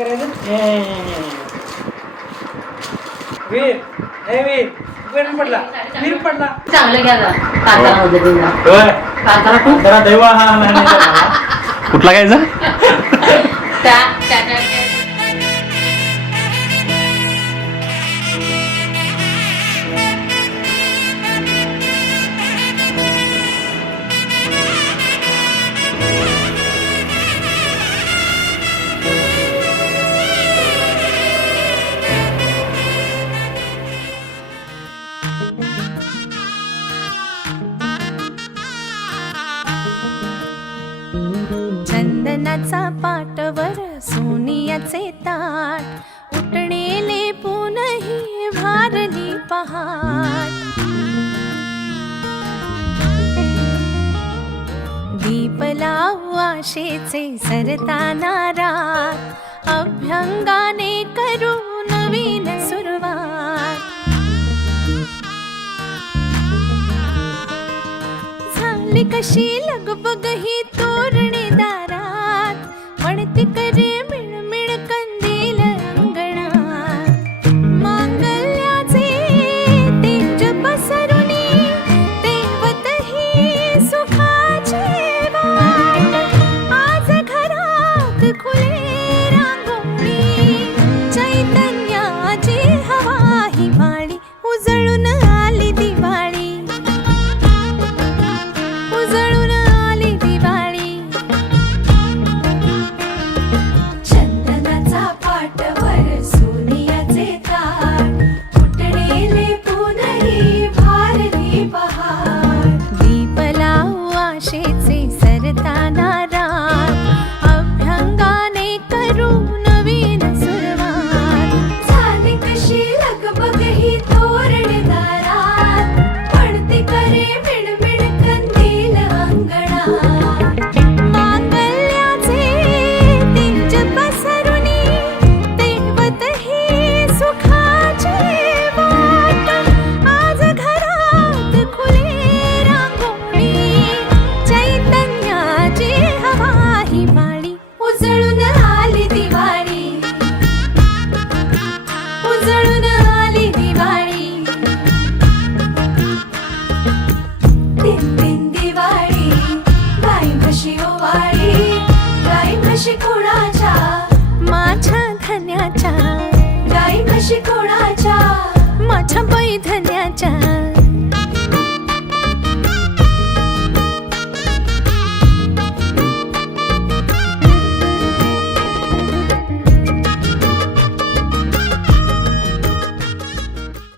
करायचं वीर हे वीर पडला वीर पडला चांगलं घ्या जा. कांतारा मध्ये बिना. होय कांतारा खूप जरा दैवा हा नाही मला. कुठला घ्यायचा? त्या चंदनाचा पाटवर सोनियाचे ताट उठणेले पुनही भारली पहाट दीप लावू आशेचे सरताना रात अभ्यंगाने करू नवीन सुरुवात झाली कशी लगबग ही तोरणे दारात म्हणते करे मिळमिळ कंदील अंगणात मांगल्याचे तेज पसरुनी तेवत ही सुखाची वाट आज घरात खुले रांगोळी चैतन्याची हवा हिवाळी उजळून आली दिवाळी उजळून आली दिवाळी चंदनाचा पाटवर सोनियाचे ताट उठणेले पुनही भारली पहाट दीप लावू आशेचे सरताना रात अभ्यंगाने करू नवीन